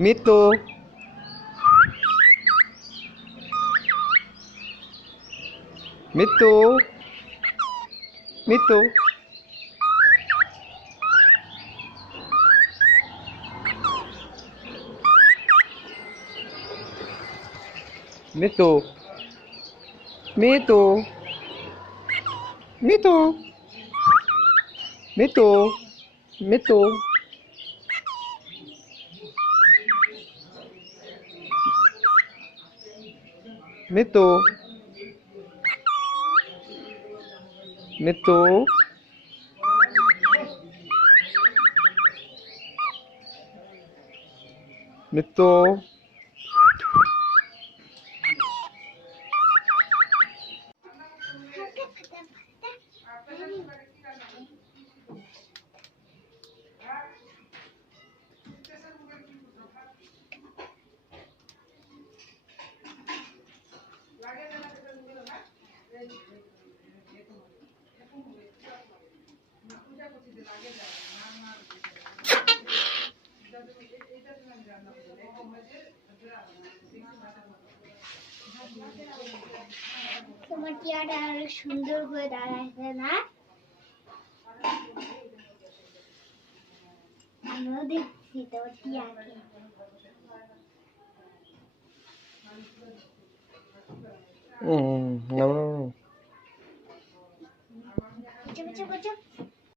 মিতু মিতু মিতু মিতু মিতু মিতু মিতু মিতু মিতু মিতু মিতু তোমার টিয়াটা অনেক সুন্দর করে দাঁড়াইছে না? আমিও দেখছি তোমার টিয়াকে। no, no, no. পিছু পিছু করছো।